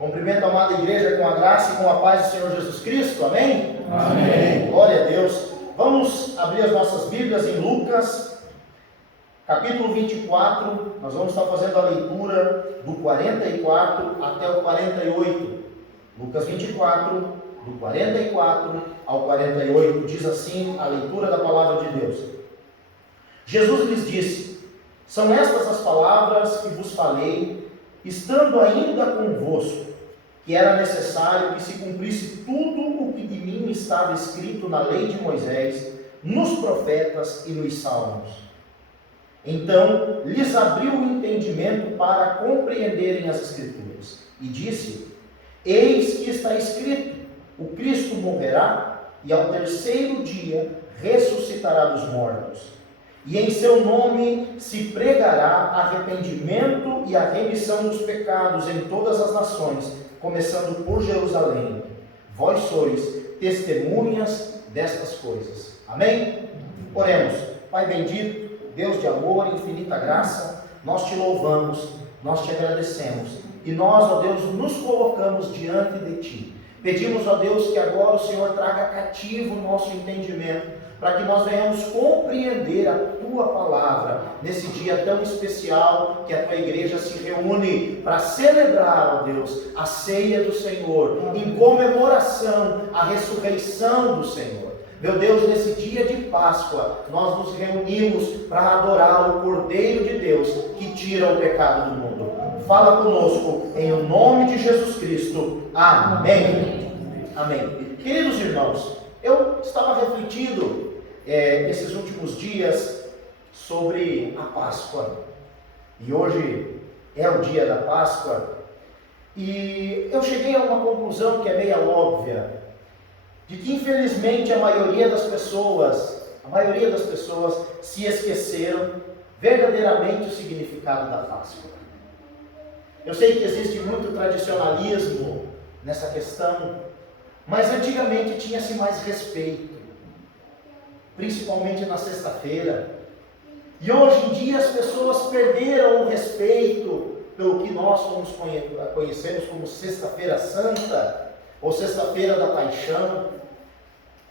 Cumprimento a amada igreja com a graça e com a paz do Senhor Jesus Cristo, amém? Amém. Glória a Deus. Vamos abrir as nossas Bíblias em Lucas, capítulo 24. Nós vamos estar fazendo a leitura do 44 até o 48. Lucas 24, do 44 ao 48, diz assim a leitura da palavra de Deus. Jesus lhes disse: são estas as palavras que vos falei, estando ainda convosco, que era necessário que se cumprisse tudo o que de mim estava escrito na lei de Moisés, nos profetas e nos salmos. Então lhes abriu o entendimento para compreenderem as Escrituras, e disse: eis que está escrito, o Cristo morrerá, e ao terceiro dia ressuscitará dos mortos. E em seu nome se pregará arrependimento e a remissão dos pecados em todas as nações, começando por Jerusalém. Vós sois testemunhas destas coisas. Amém? Oremos. Pai bendito, Deus de amor e infinita graça, nós te louvamos, nós te agradecemos. E nós, ó Deus, nos colocamos diante de ti. Pedimos, ó Deus, que agora o Senhor traga cativo o nosso entendimento, para que nós venhamos compreender a tua palavra nesse dia tão especial que a tua igreja se reúne para celebrar, ó Deus, a ceia do Senhor, em comemoração à ressurreição do Senhor. Meu Deus, nesse dia de Páscoa, nós nos reunimos para adorar o Cordeiro de Deus que tira o pecado do mundo. Fala conosco, em o nome de Jesus Cristo. Amém. Amém. Queridos irmãos, eu estava refletindo esses últimos dias sobre a Páscoa. E hoje é o dia da Páscoa. E eu cheguei a uma conclusão que é meio óbvia, de que infelizmente a maioria das pessoas se esqueceram verdadeiramente o significado da Páscoa. Eu sei que existe muito tradicionalismo nessa questão, mas antigamente tinha-se mais respeito, principalmente na sexta-feira. E hoje em dia as pessoas perderam o respeito pelo que nós conhecemos como Sexta-feira Santa, ou Sexta-feira da Paixão.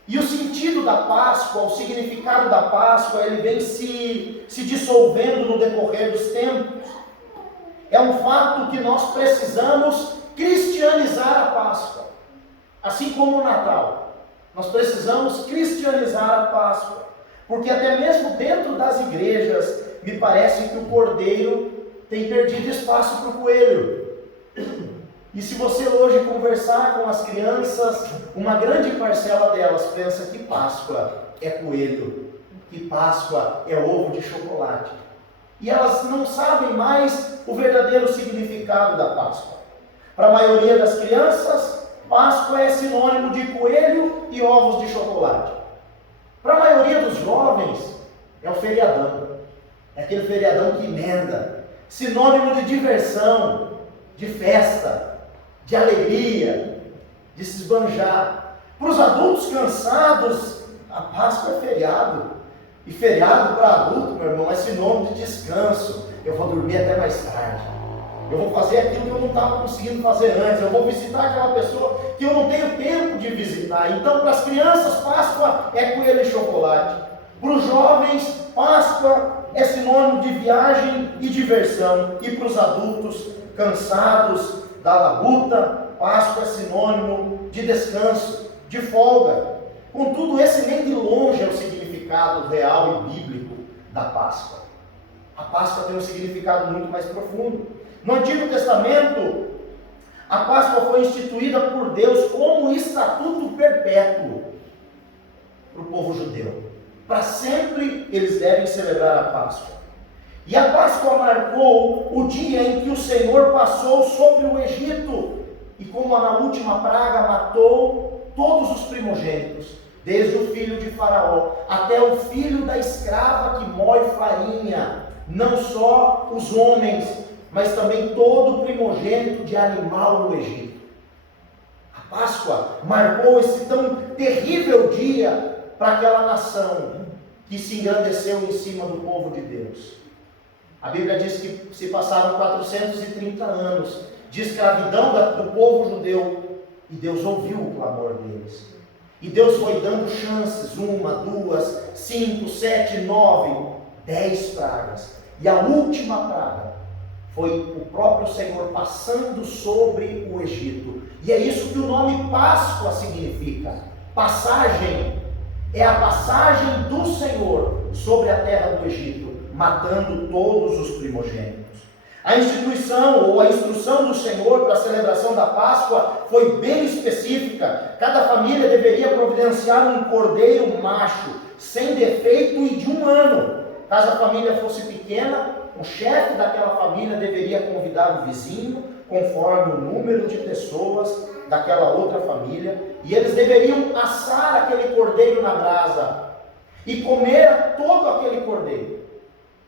E o sentido da Páscoa, o significado da Páscoa, ele vem se dissolvendo no decorrer dos tempos. É um fato que nós precisamos cristianizar a Páscoa, assim como o Natal. Nós precisamos cristianizar a Páscoa, porque até mesmo dentro das igrejas, me parece que o cordeiro tem perdido espaço para o coelho. E se você hoje conversar com as crianças, uma grande parcela delas pensa que Páscoa é coelho, que Páscoa é ovo de chocolate. E elas não sabem mais o verdadeiro significado da Páscoa. Para a maioria das crianças, Páscoa é sinônimo de coelho e ovos de chocolate. Para a maioria dos jovens, é o feriadão. É aquele feriadão que emenda. Sinônimo de diversão, de festa, de alegria, de se esbanjar. Para os adultos cansados, a Páscoa é feriado. E feriado para adulto, meu irmão, é sinônimo de descanso. Eu vou dormir até mais tarde. Eu vou fazer aquilo que eu não estava conseguindo fazer antes. Eu vou visitar aquela pessoa que eu não tenho tempo de visitar. Então, para as crianças, Páscoa é coelho e chocolate. Para os jovens, Páscoa é sinônimo de viagem e diversão. E para os adultos cansados da labuta, Páscoa é sinônimo de descanso, de folga. Contudo, esse nem de longe é o significado real e bíblico da Páscoa. A Páscoa tem um significado muito mais profundo. No Antigo Testamento, a Páscoa foi instituída por Deus como estatuto perpétuo para o povo judeu. Para sempre eles devem celebrar a Páscoa. E a Páscoa marcou o dia em que o Senhor passou sobre o Egito e, como na última praga, matou todos os primogênitos, desde o filho de Faraó até o filho da escrava que moe farinha, não só os homens, mas também todo primogênito de animal no Egito. A Páscoa marcou esse tão terrível dia para aquela nação que se engrandeceu em cima do povo de Deus. A Bíblia diz que se passaram 430 anos de escravidão do povo judeu, e Deus ouviu o clamor deles. E Deus foi dando chances, 1, 2, 5, 7, 9, 10 pragas. E a última praga foi o próprio Senhor passando sobre o Egito. E é isso que o nome Páscoa significa. Passagem. É a passagem do Senhor sobre a terra do Egito, matando todos os primogênitos. A instituição ou a instrução do Senhor para a celebração da Páscoa foi bem específica. Cada família deveria providenciar um cordeiro macho, sem defeito e de 1 ano. Caso a família fosse pequena, o chefe daquela família deveria convidar o vizinho, conforme o número de pessoas daquela outra família, e eles deveriam assar aquele cordeiro na brasa e comer todo aquele cordeiro.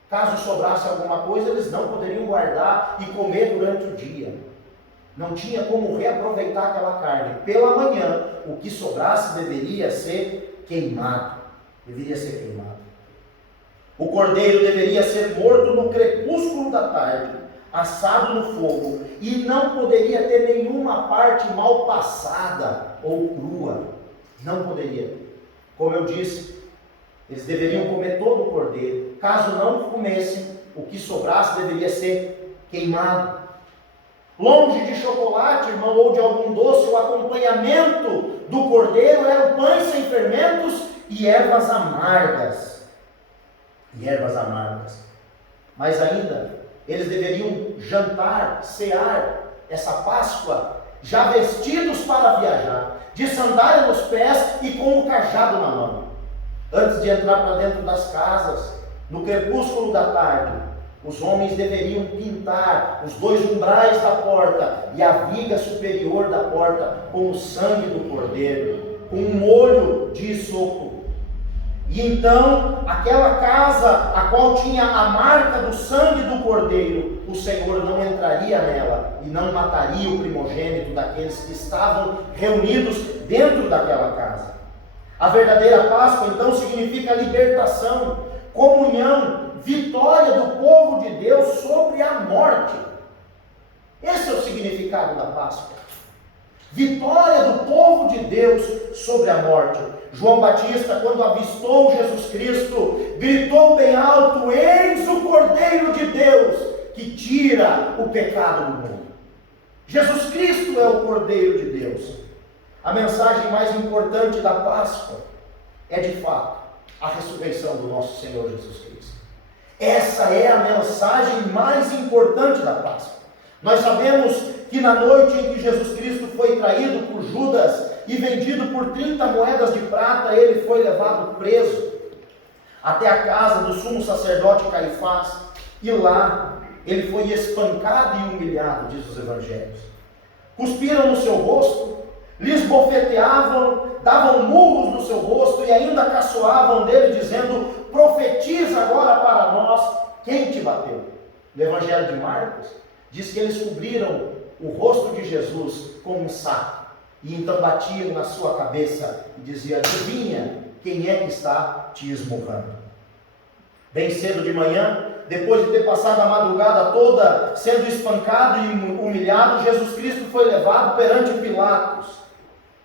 Caso sobrasse alguma coisa, eles não poderiam guardar e comer durante o dia. Não tinha como reaproveitar aquela carne. Pela manhã, o que sobrasse deveria ser queimado. O cordeiro deveria ser morto no crepúsculo da tarde, assado no fogo, e não poderia ter nenhuma parte mal passada ou crua. Não poderia ter. Como eu disse, eles deveriam comer todo o cordeiro. Caso não comessem, o que sobrasse deveria ser queimado. Longe de chocolate, irmão, ou de algum doce, o acompanhamento do cordeiro eram pães sem fermentos e ervas amargas. Mas ainda, eles deveriam jantar, cear essa Páscoa, já vestidos para viajar, de sandália nos pés e com o cajado na mão. Antes de entrar para dentro das casas, no crepúsculo da tarde, os homens deveriam pintar os 2 umbrais da porta e a viga superior da porta com o sangue do cordeiro, com um molho de isopo. E então, aquela casa a qual tinha a marca do sangue do cordeiro, o Senhor não entraria nela e não mataria o primogênito daqueles que estavam reunidos dentro daquela casa. A verdadeira Páscoa, então, significa libertação, comunhão, vitória do povo de Deus sobre a morte. Esse é o significado da Páscoa. Vitória do povo de Deus sobre a morte. João Batista, quando avistou Jesus Cristo, gritou bem alto: eis o Cordeiro de Deus que tira o pecado do mundo. Jesus Cristo é o Cordeiro de Deus. A mensagem mais importante da Páscoa é, de fato, a ressurreição do nosso Senhor Jesus Cristo. Essa é a mensagem mais importante da Páscoa. Nós sabemos que na noite em que Jesus Cristo foi traído por Judas e vendido por 30 moedas de prata, ele foi levado preso até a casa do sumo sacerdote Caifás, e lá ele foi espancado e humilhado, diz os evangelhos. Cuspiram no seu rosto, lhes bofeteavam, davam murros no seu rosto e ainda caçoavam dele, dizendo: profetiza agora para nós, quem te bateu? No evangelho de Marcos diz que eles cobriram o rosto de Jesus com um saco, e então batiam na sua cabeça e diziam: adivinha quem é que está te esmurrando? Bem cedo de manhã, depois de ter passado a madrugada toda sendo espancado e humilhado, Jesus Cristo foi levado perante Pilatos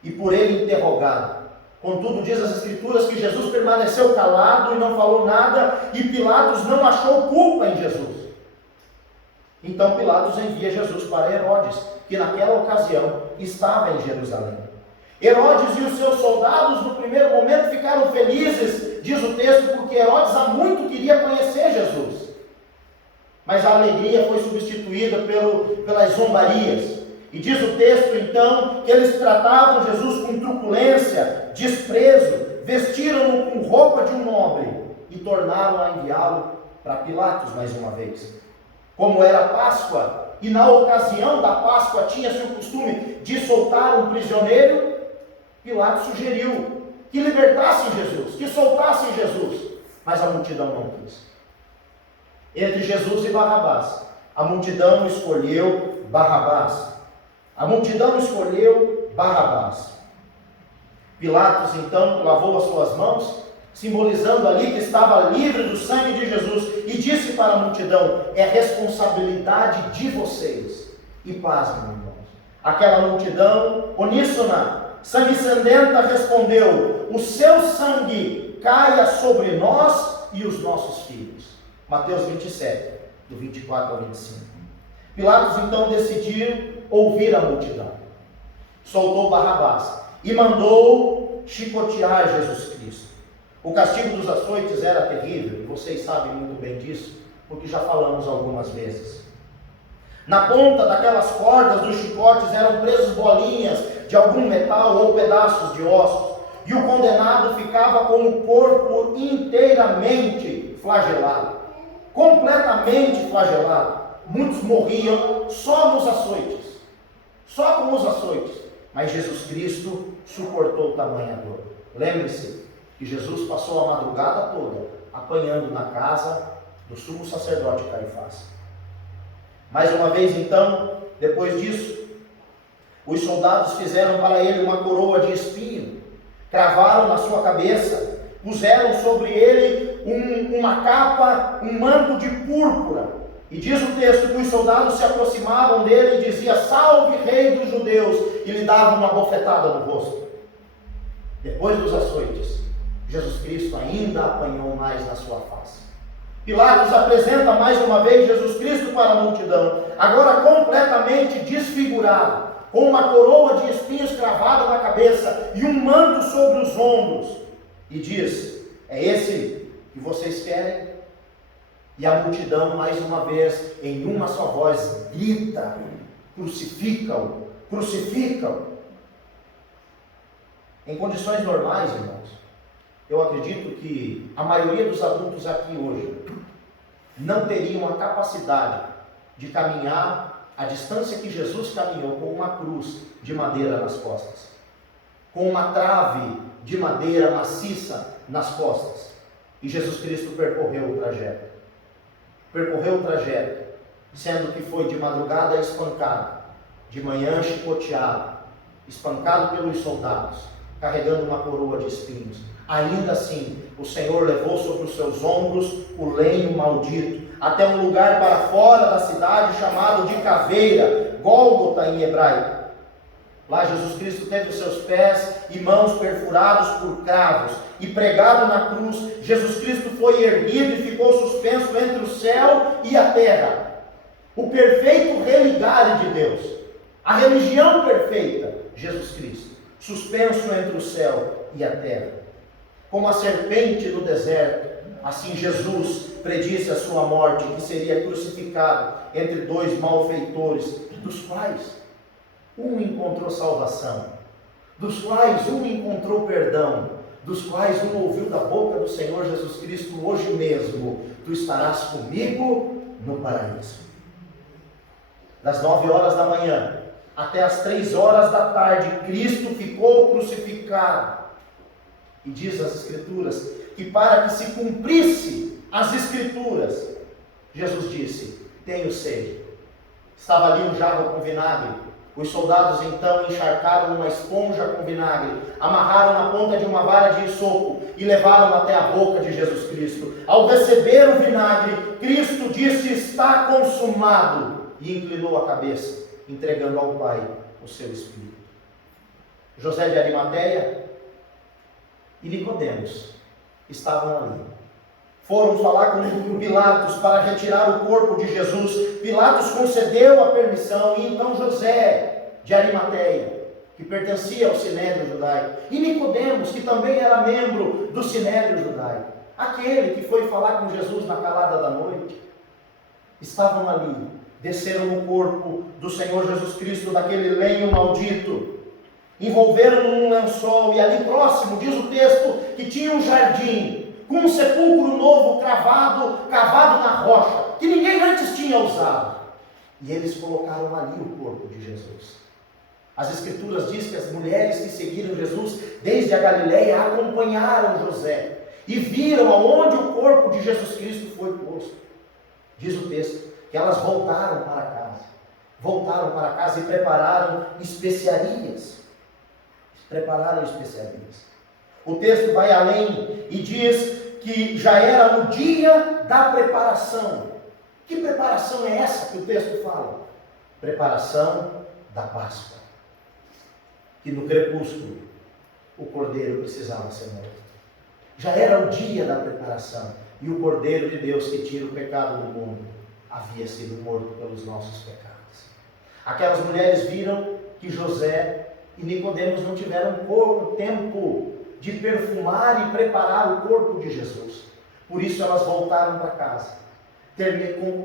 e por ele interrogado. Contudo, diz as Escrituras que Jesus permaneceu calado e não falou nada, e Pilatos não achou culpa em Jesus. Então Pilatos envia Jesus para Herodes, que naquela ocasião estava em Jerusalém. Herodes e os seus soldados no primeiro momento ficaram felizes, diz o texto, porque Herodes há muito queria conhecer Jesus. Mas a alegria foi substituída pelas zombarias. E diz o texto então que eles tratavam Jesus com truculência, desprezo, vestiram-no com roupa de um nobre e tornaram a enviá-lo para Pilatos mais uma vez. Como era a Páscoa, e na ocasião da Páscoa tinha-se o costume de soltar um prisioneiro, Pilatos sugeriu que libertassem Jesus, que soltassem Jesus, mas a multidão não quis. Entre Jesus e Barrabás, a multidão escolheu Barrabás. Pilatos então lavou as suas mãos, simbolizando ali que estava livre do sangue de Jesus, e disse para a multidão: é responsabilidade de vocês E pasmem, irmãos, aquela multidão uníssona, sanguessedenta, respondeu: o seu sangue caia sobre nós e os nossos filhos. Mateus 27, do 24 ao 25. Pilatos então decidiu ouvir a multidão. Soltou Barrabás e mandou chicotear Jesus Cristo. O castigo dos açoites era terrível, e vocês sabem muito bem disso, porque já falamos algumas vezes. Na ponta daquelas cordas dos chicotes eram presos bolinhas de algum metal ou pedaços de ossos, e o condenado ficava com o corpo inteiramente flagelado, completamente flagelado. Muitos morriam só nos açoites, só com os açoites, mas Jesus Cristo suportou tamanha dor. Lembre-se que Jesus passou a madrugada toda apanhando na casa do sumo sacerdote Caifás. Mais uma vez então, depois disso, os soldados fizeram para ele uma coroa de espinho, cravaram na sua cabeça, puseram sobre ele uma capa, um manto de púrpura, e diz o texto que os soldados se aproximavam dele e diziam: salve, rei dos judeus, e lhe davam uma bofetada no rosto. Depois dos açoites, Jesus Cristo ainda apanhou mais na sua face. Pilatos apresenta mais uma vez Jesus Cristo para a multidão, agora completamente desfigurado, com uma coroa de espinhos cravada na cabeça e um manto sobre os ombros, e diz: é esse que vocês querem? E a multidão, mais uma vez, em uma só voz, grita: crucificam, crucificam. Em condições normais, irmãos, eu acredito que a maioria dos adultos aqui hoje não teriam a capacidade de caminhar a distância que Jesus caminhou com uma cruz de madeira nas costas, com uma trave de madeira maciça nas costas. E Jesus Cristo percorreu o trajeto. Percorreu o trajeto, sendo que foi de madrugada espancado, de manhã chicoteado, espancado pelos soldados, carregando uma coroa de espinhos. Ainda assim, o Senhor levou sobre os seus ombros o lenho maldito, até um lugar para fora da cidade chamado de Caveira, Gólgota em hebraico. Lá Jesus Cristo teve os seus pés e mãos perfurados por cravos, e pregado na cruz, Jesus Cristo foi erguido e ficou suspenso entre o céu e a terra. O perfeito religare de Deus, a religião perfeita, Jesus Cristo, suspenso entre o céu e a terra. Como a serpente no deserto, assim Jesus predisse a sua morte, que seria crucificado entre dois malfeitores, dos quais um encontrou salvação, dos quais um encontrou perdão, dos quais um ouviu da boca do Senhor Jesus Cristo: hoje mesmo tu estarás comigo no paraíso. Das 9 horas da manhã até as 3 horas da tarde, Cristo ficou crucificado. E diz as Escrituras que para que se cumprisse as Escrituras, Jesus disse: tenho sede. Estava ali um jarro com vinagre. Os soldados então encharcaram uma esponja com vinagre, amarraram na ponta de uma vara de hisopo e levaram até a boca de Jesus Cristo. Ao receber o vinagre, Cristo disse: está consumado, e inclinou a cabeça, entregando ao Pai o seu Espírito. José de Arimateia e Nicodemos estavam ali. Foram falar com Pilatos para retirar o corpo de Jesus. Pilatos concedeu a permissão, e então José de Arimateia, que pertencia ao Sinédrio Judaico, e Nicodemos, que também era membro do Sinédrio Judaico, aquele que foi falar com Jesus na calada da noite, estavam ali, desceram o corpo do Senhor Jesus Cristo daquele lenho maldito, envolveram num lençol, e ali próximo, diz o texto, que tinha um jardim, com um sepulcro novo cavado na rocha, que ninguém antes tinha usado. E eles colocaram ali o corpo de Jesus. As Escrituras dizem que as mulheres que seguiram Jesus desde a Galileia acompanharam José e viram aonde o corpo de Jesus Cristo foi posto. Diz o texto que elas voltaram para casa e prepararam especiarias. O texto vai além e diz que já era o dia da preparação. Que preparação é essa que o texto fala? Preparação da Páscoa. Que no crepúsculo o cordeiro precisava ser morto. Já era o dia da preparação. E o cordeiro de Deus que tira o pecado do mundo havia sido morto pelos nossos pecados. Aquelas mulheres viram que José e Nicodemos não tiveram tempo de perfumar e preparar o corpo de Jesus. Por isso elas voltaram para casa.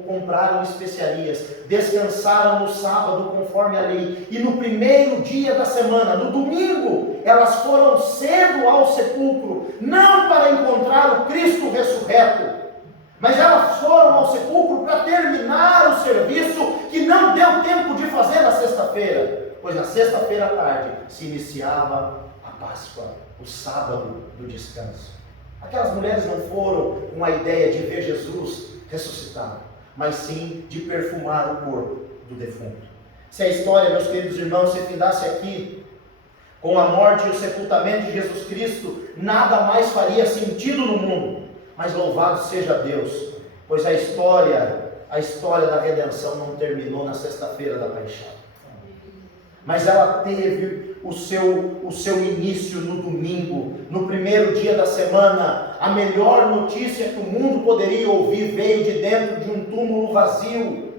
Compraram especiarias, descansaram no sábado conforme a lei, e no primeiro dia da semana, no domingo, elas foram cedo ao sepulcro, não para encontrar o Cristo ressurreto, mas elas foram ao sepulcro para terminar o serviço que não deu tempo de fazer na sexta-feira, pois na sexta-feira à tarde se iniciava a Páscoa, o sábado do descanso. Aquelas mulheres não foram com a ideia de ver Jesus ressuscitado, mas sim de perfumar o corpo do defunto. Se a história, meus queridos irmãos, se findasse aqui, com a morte e o sepultamento de Jesus Cristo, nada mais faria sentido no mundo. Mas louvado seja Deus, pois a história da redenção não terminou na sexta-feira da paixão, mas ela teve o seu início no domingo, no primeiro dia da semana. A melhor notícia que o mundo poderia ouvir veio de dentro de um túmulo vazio.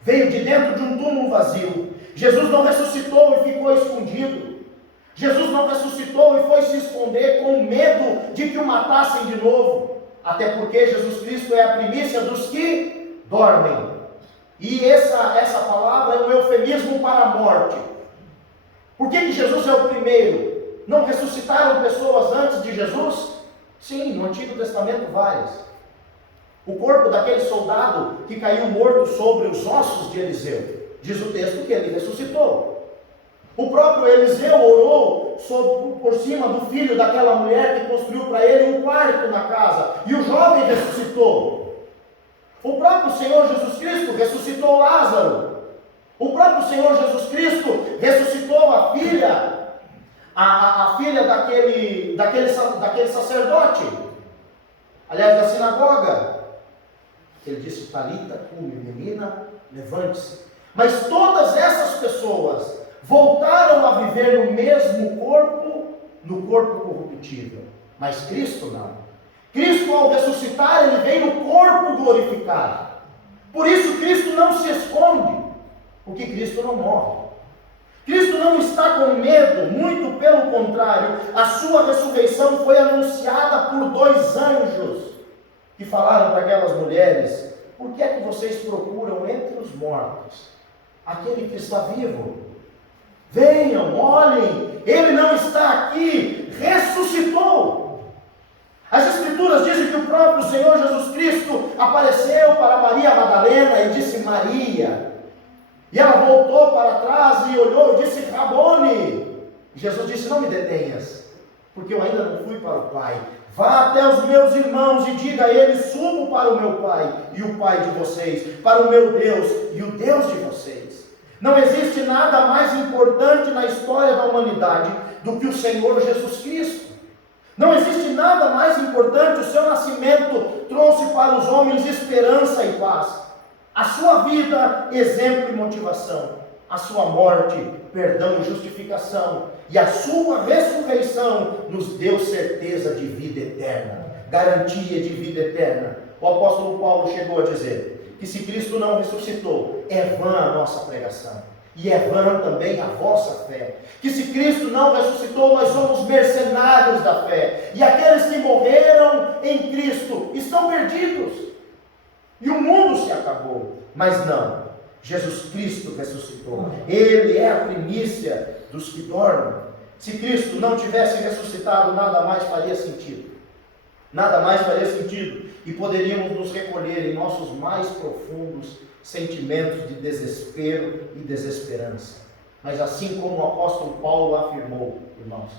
Veio de dentro de um túmulo vazio. Jesus não ressuscitou e ficou escondido. Jesus não ressuscitou e foi se esconder com medo de que o matassem de novo. Até porque Jesus Cristo é a primícia dos que dormem. E essa palavra é um eufemismo para a morte. Por que Jesus é o primeiro? Não ressuscitaram pessoas antes de Jesus? Sim, no Antigo Testamento várias. O corpo daquele soldado que caiu morto sobre os ossos de Eliseu, diz o texto que ele ressuscitou. O próprio Eliseu orou por cima do filho daquela mulher que construiu para ele um quarto na casa, e o jovem ressuscitou. O próprio Senhor Jesus Cristo ressuscitou Lázaro. O próprio Senhor Jesus Cristo ressuscitou a filha daquele sacerdote, aliás, da sinagoga. Ele disse: Talita cumi, menina, levante-se. Mas todas essas pessoas voltaram a viver no mesmo corpo, no corpo corruptível. Mas Cristo não. Cristo, ao ressuscitar, ele vem no corpo glorificado. Por isso Cristo não se esconde, porque Cristo não morre. Cristo não está com medo, muito pelo contrário. A sua ressurreição foi anunciada por 2 anjos que falaram para aquelas mulheres: por que é que vocês procuram entre os mortos aquele que está vivo? Venham, olhem, ele não está aqui, ressuscitou. As Escrituras dizem que o próprio Senhor Jesus Cristo apareceu para Maria Madalena e disse: Maria. E ela voltou para trás e olhou e disse: Rabone. Jesus disse: não me detenhas, porque eu ainda não fui para o Pai. Vá até os meus irmãos e diga a eles: subo para o meu Pai e o Pai de vocês, para o meu Deus e o Deus de vocês. Não existe nada mais importante na história da humanidade do que o Senhor Jesus Cristo. Não existe nada mais importante. O seu nascimento trouxe para os homens esperança e paz. A sua vida, exemplo e motivação. A sua morte, perdão e justificação. E a sua ressurreição nos deu certeza de vida eterna, garantia de vida eterna. O apóstolo Paulo chegou a dizer que se Cristo não ressuscitou, é vã a nossa pregação, e é vã também a vossa fé. Que se Cristo não ressuscitou, nós somos mercenários da fé, e aqueles que morreram em Cristo estão perdidos, e o mundo se acabou. Mas não, Jesus Cristo ressuscitou. Ele é a primícia dos que dormem. Se Cristo não tivesse ressuscitado, nada mais faria sentido. Nada mais faria sentido. E poderíamos nos recolher em nossos mais profundos sentimentos de desespero e desesperança. Mas assim como o apóstolo Paulo afirmou, irmãos,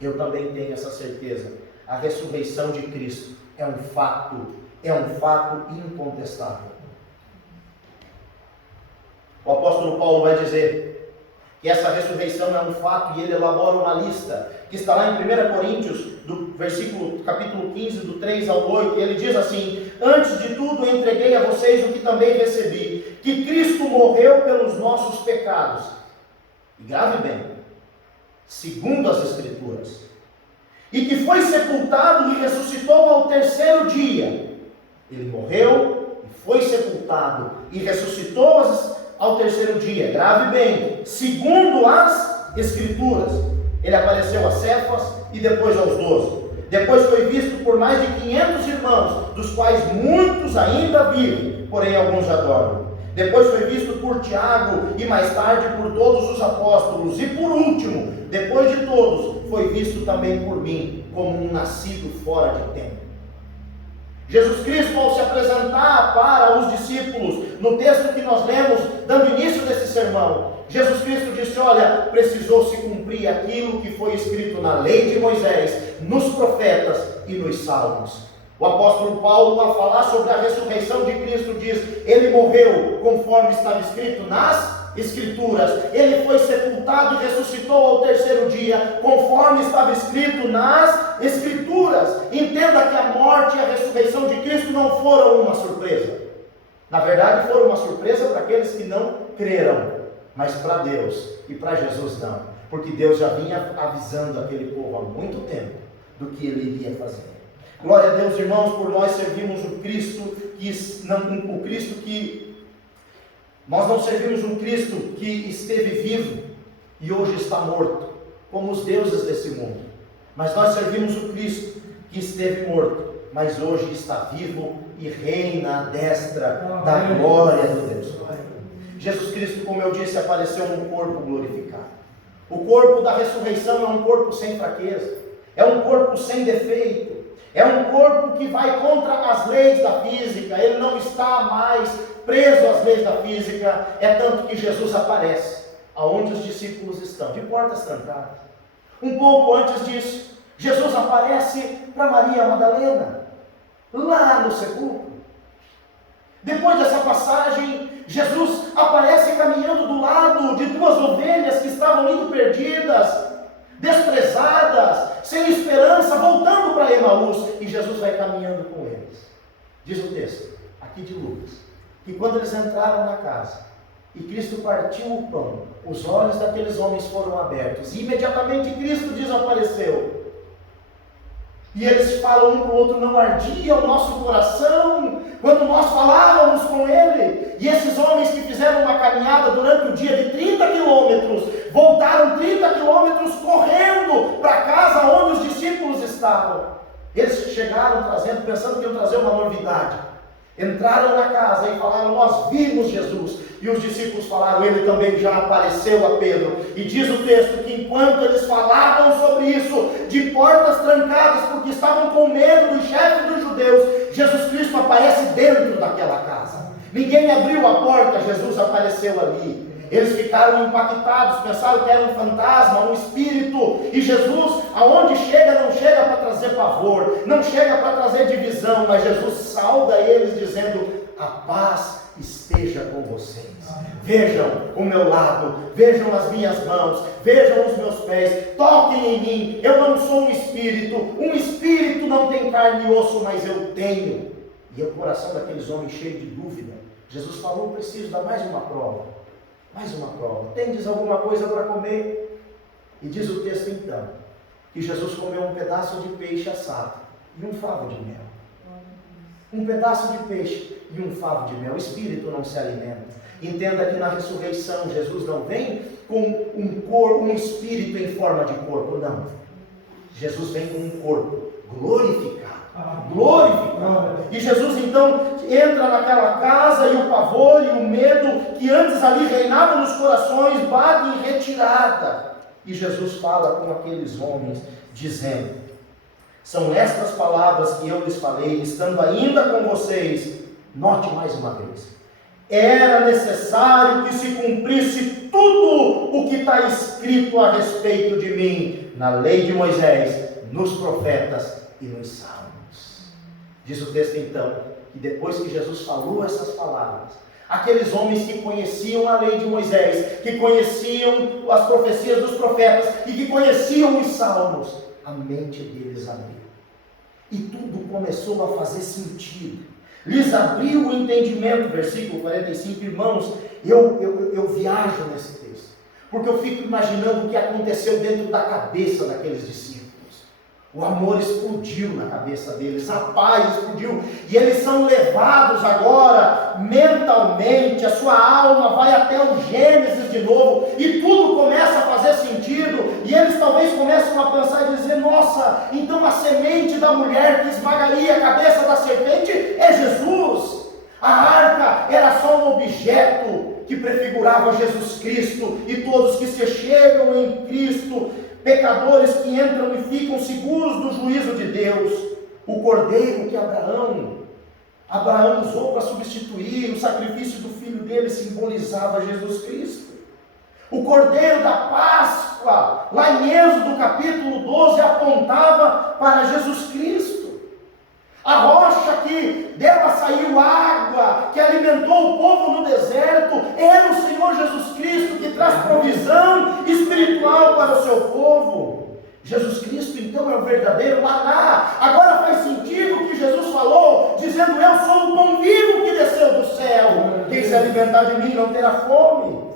eu também tenho essa certeza. A ressurreição de Cristo é um fato incontestável. O apóstolo Paulo vai dizer que essa ressurreição é um fato, e ele elabora uma lista, que está lá em 1 Coríntios, capítulo 15, do 3 ao 8, ele diz assim: antes de tudo entreguei a vocês o que também recebi, que Cristo morreu pelos nossos pecados. E grave bem, segundo as Escrituras, e que foi sepultado e ressuscitou ao terceiro dia. Ele morreu e foi sepultado e ressuscitou ao terceiro dia. Grave bem, segundo as Escrituras. Ele apareceu a Cefas e depois aos 12. Depois foi visto por mais de 500 irmãos, dos quais muitos ainda vivem, porém alguns já dormem. Depois foi visto por Tiago e mais tarde por todos os apóstolos. E por último, depois de todos, foi visto também por mim, como um nascido fora de tempo. Jesus Cristo, ao se apresentar para os discípulos, no texto que nós lemos, dando início desse sermão, Jesus Cristo disse: olha, precisou se cumprir aquilo que foi escrito na lei de Moisés, nos profetas e nos salmos. O apóstolo Paulo, ao falar sobre a ressurreição de Cristo, diz: ele morreu conforme estava escrito nas Escrituras, ele foi sepultado e ressuscitou ao terceiro dia, conforme estava escrito nas Escrituras. Entenda que a morte e a ressurreição de Cristo não foram uma surpresa. Na verdade, foram uma surpresa para aqueles que não creram, mas para Deus e para Jesus não, porque Deus já vinha avisando aquele povo há muito tempo do que ele iria fazer. Glória a Deus, irmãos, por nós servimos um Cristo nós não servimos um Cristo que esteve vivo e hoje está morto, como os deuses desse mundo, mas nós servimos um Cristo que esteve morto, mas hoje está vivo e reina à destra da glória do Deus Pai. Jesus Cristo, como eu disse, apareceu num corpo glorificado. O corpo da ressurreição é um corpo sem fraqueza, é um corpo sem defeito, é um corpo que vai contra as leis da física. Ele não está mais preso às leis da física. É tanto que Jesus aparece aonde os discípulos estão, de portas trancadas. Um pouco antes disso, Jesus aparece para Maria Madalena, lá no sepulcro. Depois dessa passagem, Jesus aparece caminhando do lado de duas ovelhas que estavam indo perdidas, desprezadas, sem esperança, voltando para Emaús, e Jesus vai caminhando com eles. Diz o texto, aqui de Lucas, que quando eles entraram na casa, e Cristo partiu o pão, os olhos daqueles homens foram abertos, e imediatamente Cristo desapareceu. E eles falam um para o outro: não ardia o nosso coração quando nós falávamos com Ele? E esses homens que fizeram uma caminhada durante o dia de 30 quilômetros, voltaram 30 quilômetros correndo para a casa onde os discípulos estavam. Eles chegaram pensando que iam trazer uma novidade. Entraram na casa e falaram: nós vimos Jesus. E os discípulos falaram: ele também já apareceu a Pedro. E diz o texto que enquanto eles falavam sobre isso, de portas trancadas, porque estavam com medo do chefe dos judeus, Jesus Cristo aparece dentro daquela casa. Ninguém abriu a porta, Jesus apareceu ali. Eles ficaram impactados, pensaram que era um fantasma, um espírito. E Jesus, aonde chega, não chega para trazer pavor, não chega para trazer divisão, mas Jesus sauda eles dizendo: a paz esteja com vocês. Vejam o meu lado, vejam as minhas mãos, vejam os meus pés, toquem em mim. Eu não sou um espírito não tem carne e osso, mas eu tenho. E o coração daqueles homens cheio de dúvida. Jesus falou: preciso dar mais uma prova. Mais uma prova. Tendes alguma coisa para comer? E diz o texto então, que Jesus comeu um pedaço de peixe assado e um favo de mel. Um pedaço de peixe e um favo de mel. O espírito não se alimenta. Entenda que na ressurreição Jesus não vem com um espírito em forma de corpo, não. Jesus vem com um corpo glorificado. Glorificado. E Jesus então entra naquela casa e o pavor e o medo que antes ali reinava nos corações bate em retirada. E Jesus fala com aqueles homens dizendo: são estas palavras que eu lhes falei, estando ainda com vocês. Note mais uma vez: era necessário que se cumprisse tudo o que está escrito a respeito de mim, na lei de Moisés, nos profetas e nos salmos. Diz o texto então, que depois que Jesus falou essas palavras, aqueles homens que conheciam a lei de Moisés, que conheciam as profecias dos profetas e que conheciam os salmos, a mente deles abriu. E tudo começou a fazer sentido. lhes abriu o entendimento. Versículo 45, irmãos, eu viajo nesse texto, porque eu fico imaginando o que aconteceu dentro da cabeça daqueles discípulos. O amor explodiu na cabeça deles, a paz explodiu, e eles são levados agora, mentalmente, a sua alma vai até o Gênesis de novo, e tudo começa a fazer sentido, e eles talvez começam a pensar e dizer: nossa, então a semente da mulher que esmagaria a cabeça da serpente é Jesus. A arca era só um objeto que prefigurava Jesus Cristo, e todos que se chegam em Cristo, pecadores que entram e ficam seguros do juízo de Deus. O cordeiro que Abraão usou para substituir o sacrifício do filho dele simbolizava Jesus Cristo. O cordeiro da Páscoa, lá em Êxodo capítulo 12, apontava para Jesus Cristo. A rocha que dela saiu água, que alimentou o povo no deserto, era o Senhor Jesus Cristo, que traz provisão espiritual para o seu povo. Jesus Cristo então é o verdadeiro maná. Agora faz sentido o que Jesus falou, dizendo: eu sou o pão vivo que desceu do céu, quem se alimentar de mim não terá fome.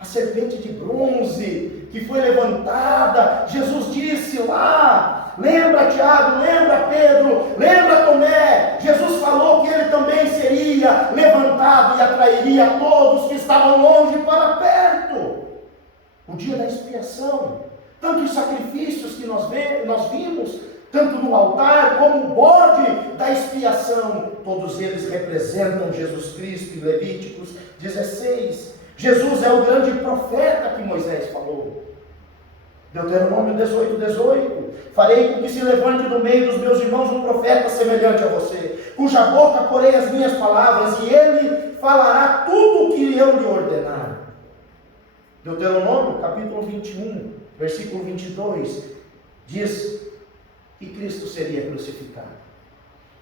A serpente de bronze que foi levantada, Jesus disse lá, lembra Tiago, lembra Pedro, lembra Tomé, Jesus falou que ele também seria levantado e atrairia todos que estavam longe para perto. O dia da expiação, tanto os sacrifícios que nós vimos, tanto no altar como o bode da expiação, todos eles representam Jesus Cristo. Em Levíticos 16, Jesus é o grande profeta que Moisés falou. Deuteronômio 18, farei com que se levante no meio dos meus irmãos um profeta semelhante a você, cuja boca porei as minhas palavras, e ele falará tudo o que eu lhe ordenar. Deuteronômio capítulo 21, versículo 22, diz que Cristo seria crucificado.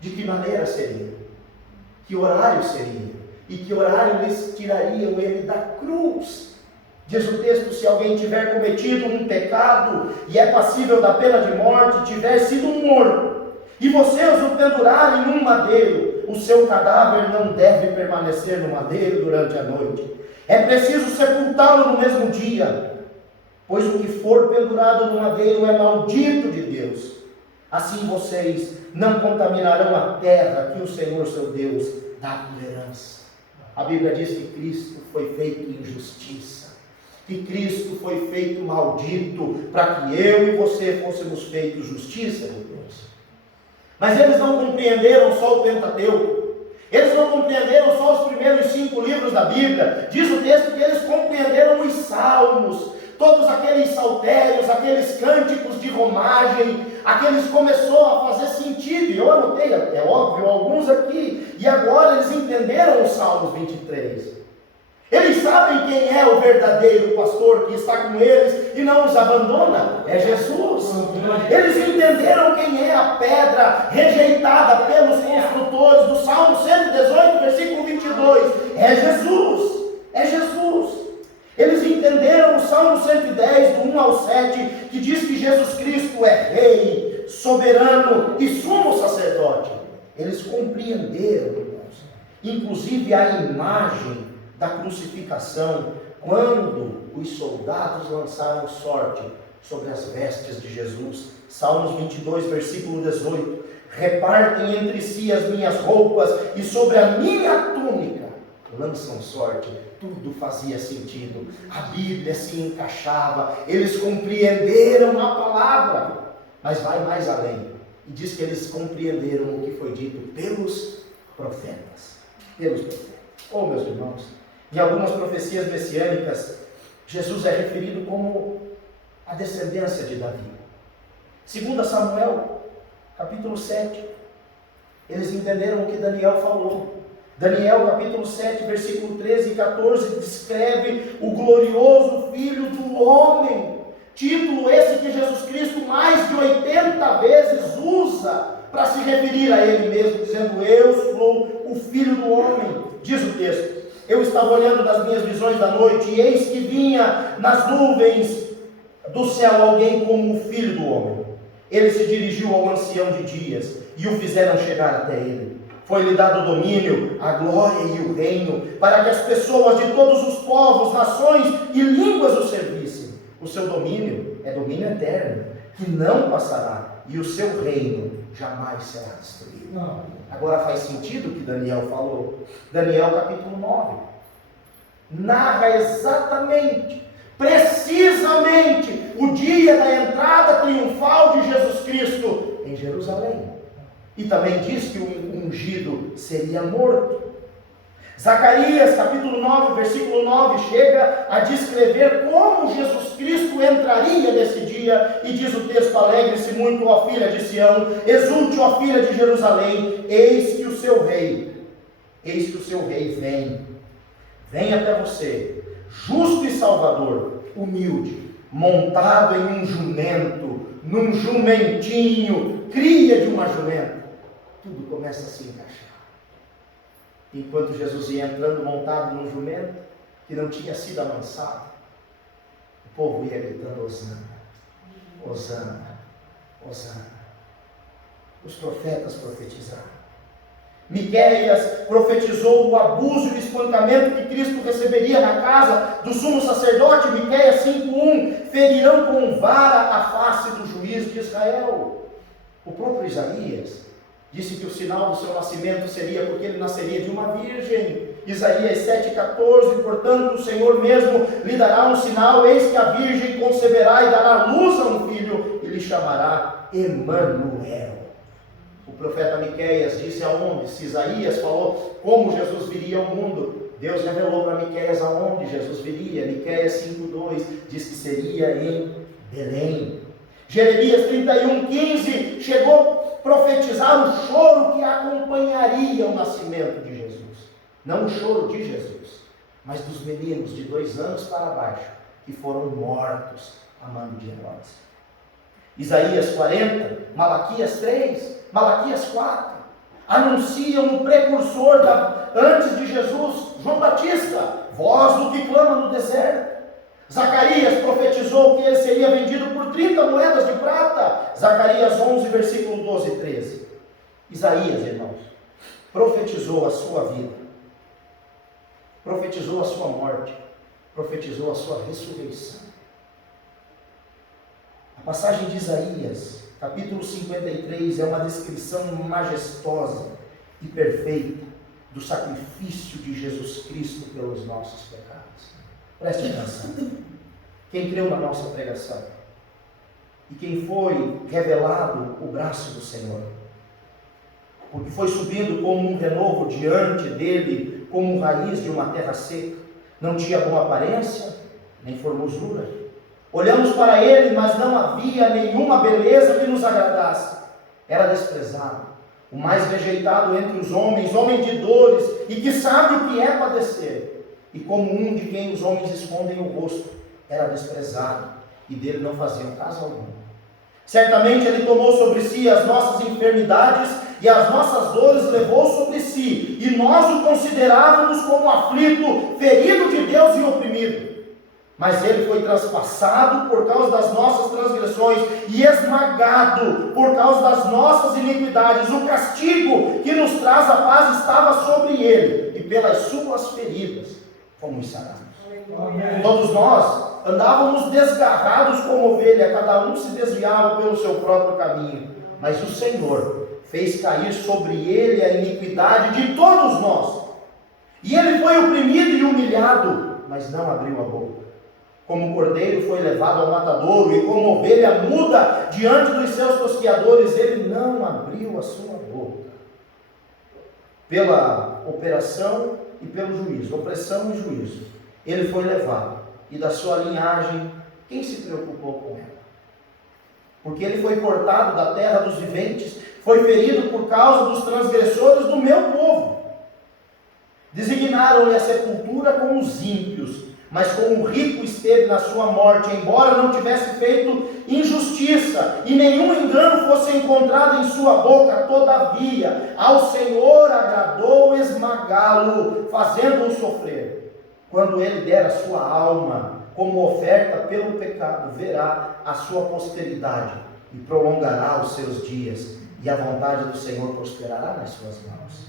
De que maneira seria? Que horário seria? E que horário eles tirariam ele da cruz? Diz o texto: se alguém tiver cometido um pecado e é passível da pena de morte, tiver sido morto, e vocês o pendurarem num madeiro, o seu cadáver não deve permanecer no madeiro durante a noite. É preciso sepultá-lo no mesmo dia, pois o que for pendurado no madeiro é maldito de Deus. Assim vocês não contaminarão a terra que o Senhor seu Deus dá por herança. A Bíblia diz que Cristo foi feito injustiça, que Cristo foi feito maldito, para que eu e você fôssemos feitos justiça de Deus. Mas eles não compreenderam só o Pentateuco, eles não compreenderam só os primeiros 5 livros da Bíblia. Diz o texto que eles compreenderam os salmos, todos aqueles saltérios, aqueles cânticos de romagem, aqueles começou a fazer sentido, e eu anotei, é óbvio, alguns aqui, e agora eles entenderam o Salmos 23. Eles sabem quem é o verdadeiro pastor que está com eles e não os abandona, é Jesus. Eles entenderam quem é a pedra rejeitada pelos construtores do Salmo 118, versículo 22, é Jesus, é Jesus. Eles entenderam o Salmo 110, do 1 ao 7, que diz que Jesus Cristo é Rei, soberano e sumo sacerdote. Eles compreenderam, irmãos, inclusive a imagem da crucificação, quando os soldados lançaram sorte sobre as vestes de Jesus. Salmos 22, versículo 18, repartem entre si as minhas roupas, e sobre a minha túnica lançam sorte. Tudo fazia sentido, a Bíblia se encaixava, eles compreenderam a palavra, mas vai mais além, e diz que eles compreenderam o que foi dito pelos profetas. Oh, meus irmãos, em algumas profecias messiânicas, Jesus é referido como a descendência de Davi. 2 Samuel, capítulo 7, eles entenderam o que Daniel falou. Daniel capítulo 7, versículo 13 e 14, descreve o glorioso Filho do Homem, título esse que Jesus Cristo mais de 80 vezes usa para se referir a Ele mesmo, dizendo: eu sou o Filho do Homem. Diz o texto: eu estava olhando das minhas visões da noite, e eis que vinha nas nuvens do céu alguém como o Filho do Homem. Ele se dirigiu ao ancião de dias, e o fizeram chegar até ele. Foi-lhe dado o domínio, a glória e o reino, para que as pessoas de todos os povos, nações e línguas o servissem. O seu domínio é domínio eterno, que não passará, e o seu reino jamais será destruído. Não. Agora faz sentido o que Daniel falou. Daniel capítulo 9 narra exatamente, precisamente, o dia da entrada triunfal de Jesus Cristo em Jerusalém. E também diz que o ungido seria morto. Zacarias capítulo 9, versículo 9, chega a descrever como Jesus Cristo entraria nesse dia, e diz o texto: alegre-se muito, ó filha de Sião, exulte, ó filha de Jerusalém, eis que o seu rei vem até você, justo e salvador, humilde, montado em um jumento, num jumentinho, cria de uma jumenta. Tudo começa a se encaixar. Enquanto Jesus ia entrando montado num jumento que não tinha sido amansado, o povo ia gritando: Hosana, Hosana, Hosana. Os profetas profetizaram. Miqueias profetizou o abuso e o espancamento que Cristo receberia na casa do sumo sacerdote. Miqueias 5:1: ferirão com vara a face do juiz de Israel. O próprio Isaías disse que o sinal do seu nascimento seria porque ele nasceria de uma virgem. Isaías 7,14: portanto o Senhor mesmo lhe dará um sinal, eis que a virgem conceberá e dará luz a um filho, e lhe chamará Emanuel. O profeta Miqueias disse aonde? Se Isaías falou como Jesus viria ao mundo, Deus revelou para Miqueias aonde Jesus viria. Miqueias 5,2 diz que seria em Belém. Jeremias 31,15 chegou a profetizar o choro que acompanharia o nascimento de Jesus. Não o choro de Jesus, mas dos meninos de 2 anos para baixo, que foram mortos a mão de Herodes. Isaías 40, Malaquias 3, Malaquias 4, anunciam o precursor antes de Jesus, João Batista, voz do que clama no deserto. Zacarias profetizou que ele seria vendido por 30 moedas de prata. Zacarias 11, versículo 12 e 13. Isaías, irmãos, profetizou a sua vida, profetizou a sua morte, profetizou a sua ressurreição. A passagem de Isaías, capítulo 53, é uma descrição majestosa e perfeita do sacrifício de Jesus Cristo pelos nossos pecados. Preste atenção. Quem creu na nossa pregação e quem foi revelado o braço do Senhor, porque foi subindo como um renovo diante dele, como raiz de uma terra seca, não tinha boa aparência, nem formosura. Olhamos para ele, mas não havia nenhuma beleza que nos agradasse. Era desprezado, o mais rejeitado entre os homens, homem de dores, e que sabe o que é padecer. E como um de quem os homens escondem o rosto, era desprezado, e dele não faziam caso algum. Certamente ele tomou sobre si as nossas enfermidades, e as nossas dores levou sobre si, e nós o considerávamos como aflito, ferido de Deus e oprimido. Mas ele foi transpassado por causa das nossas transgressões, e esmagado por causa das nossas iniquidades. O castigo que nos traz a paz estava sobre ele, e pelas suas feridas fomos sarados. Amém. Todos nós andávamos desgarrados como ovelha, cada um se desviava pelo seu próprio caminho, mas o Senhor fez cair sobre ele a iniquidade de todos nós, e ele foi oprimido e humilhado, mas não abriu a boca. Como um cordeiro foi levado ao matadouro, e como ovelha muda diante dos seus tosqueadores, ele não abriu a sua boca. Pela operação e pelo juízo, opressão e juízo, ele foi levado, e da sua linhagem, quem se preocupou com ela? Porque ele foi cortado da terra dos viventes, foi ferido por causa dos transgressores do meu povo. Designaram-lhe a sepultura com os ímpios, mas como o rico esteve na sua morte, embora não tivesse feito injustiça, e nenhum engano fosse encontrado em sua boca, todavia, ao Senhor agradou esmagá-lo, fazendo-o sofrer. Quando ele der a sua alma como oferta pelo pecado, verá a sua posteridade, e prolongará os seus dias, e a vontade do Senhor prosperará nas suas mãos.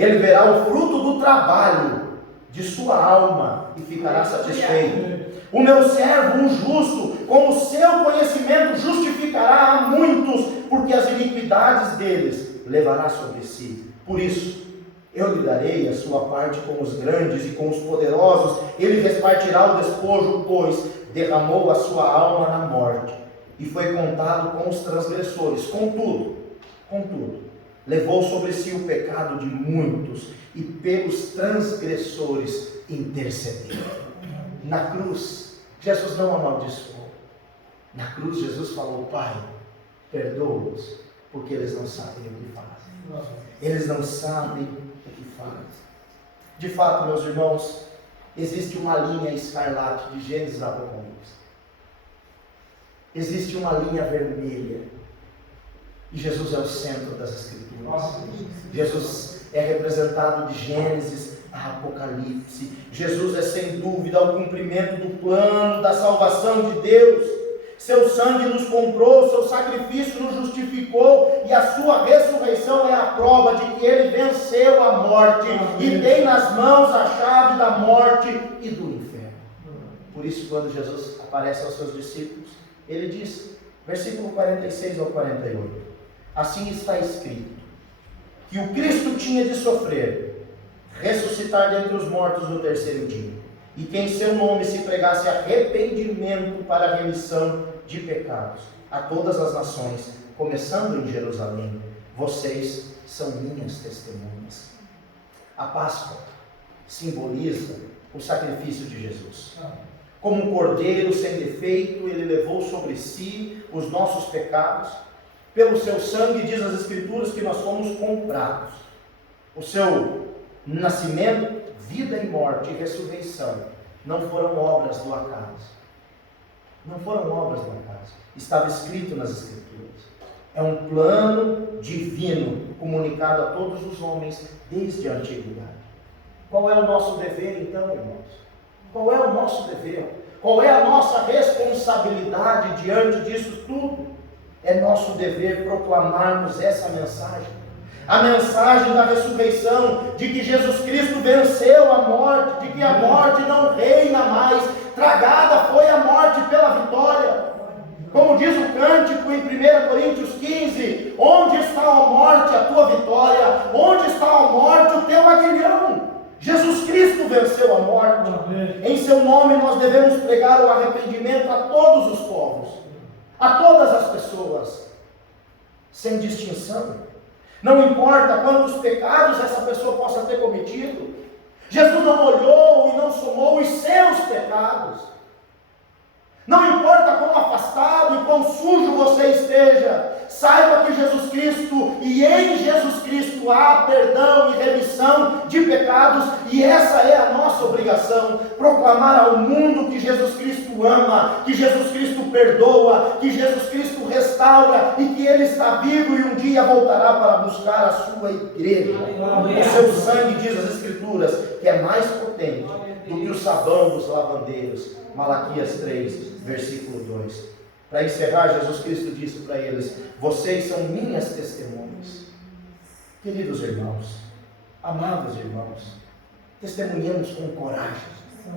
Ele verá o fruto do trabalho de sua alma e ficará satisfeito. O meu servo, o justo, com o seu conhecimento justificará a muitos, porque as iniquidades deles levará sobre si. Por isso, eu lhe darei a sua parte com os grandes e com os poderosos. Ele repartirá o despojo, pois derramou a sua alma na morte e foi contado com os transgressores. Contudo, levou sobre si o pecado de muitos e pelos transgressores intercedeu. Na cruz, Jesus não amaldiçoou. Na cruz, Jesus falou: Pai, perdoa-os, porque eles não sabem o que fazem. Eles não sabem o que fazem. De fato, meus irmãos, existe uma linha escarlate de Gênesis a Apocalipse. Existe uma linha vermelha. E Jesus é o centro das Escrituras. Jesus é representado de Gênesis a Apocalipse. Jesus é sem dúvida o cumprimento do plano da salvação de Deus. Seu sangue nos comprou, seu sacrifício nos justificou, e a sua ressurreição é a prova de que ele venceu a morte e tem nas mãos a chave da morte e do inferno. Por isso, quando Jesus aparece aos seus discípulos, ele diz, versículo 46 ao 48, assim está escrito, que o Cristo tinha de sofrer, ressuscitar dentre os mortos no terceiro dia, e que em seu nome se pregasse arrependimento para a remissão de pecados a todas as nações, começando em Jerusalém. Vocês são minhas testemunhas. A Páscoa simboliza o sacrifício de Jesus. Como um cordeiro sem defeito, ele levou sobre si os nossos pecados. Pelo seu sangue, diz as Escrituras, que nós fomos comprados. O seu nascimento, vida e morte e ressurreição não foram obras do acaso. Não foram obras do acaso. Estava escrito nas Escrituras. É um plano divino comunicado a todos os homens desde a antiguidade. Qual é o nosso dever então, irmãos? Qual é o nosso dever? Qual é a nossa responsabilidade diante disso tudo? É nosso dever proclamarmos essa mensagem. A mensagem da ressurreição, de que Jesus Cristo venceu a morte, de que a morte não reina mais, tragada foi a morte pela vitória. Como diz o cântico em 1 Coríntios 15, onde está a morte, a tua vitória? Onde está a morte, o teu aguilhão? Jesus Cristo venceu a morte. Em seu nome nós devemos pregar o arrependimento a todos os povos, a todas as pessoas, sem distinção. Não importa quantos pecados essa pessoa possa ter cometido. Jesus não olhou e não somou os seus pecados. Não importa quão afastado e quão sujo você esteja, saiba que Jesus Cristo, e em Jesus Cristo há perdão e remissão de pecados, e essa é a nossa obrigação, proclamar ao mundo que Jesus Cristo ama, que Jesus Cristo perdoa, que Jesus Cristo restaura, e que Ele está vivo e um dia voltará para buscar a sua igreja. O seu sangue, diz as Escrituras, que é mais potente do que o sabão dos lavandeiros. Malaquias 3, versículo 2. Para encerrar, Jesus Cristo disse para eles: vocês são minhas testemunhas. Queridos irmãos, amados irmãos, testemunhemos com coragem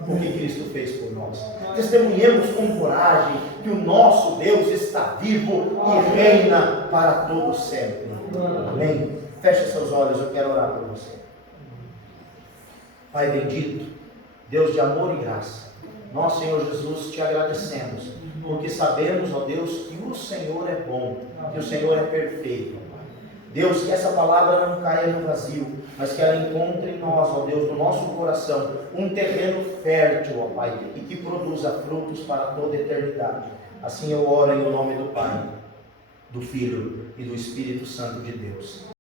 o que Cristo fez por nós. Testemunhemos com coragem que o nosso Deus está vivo e reina para todo sempre. Amém? Feche seus olhos, eu quero orar por você. Pai bendito, Deus de amor e graça, nós, Senhor Jesus, te agradecemos, porque sabemos, ó Deus, que o Senhor é bom, que o Senhor é perfeito. Deus, que essa palavra não caia no vazio, mas que ela encontre em nós, ó Deus, no nosso coração, um terreno fértil, ó Pai, e que produza frutos para toda a eternidade. Assim eu oro em nome do Pai, do Filho e do Espírito Santo de Deus.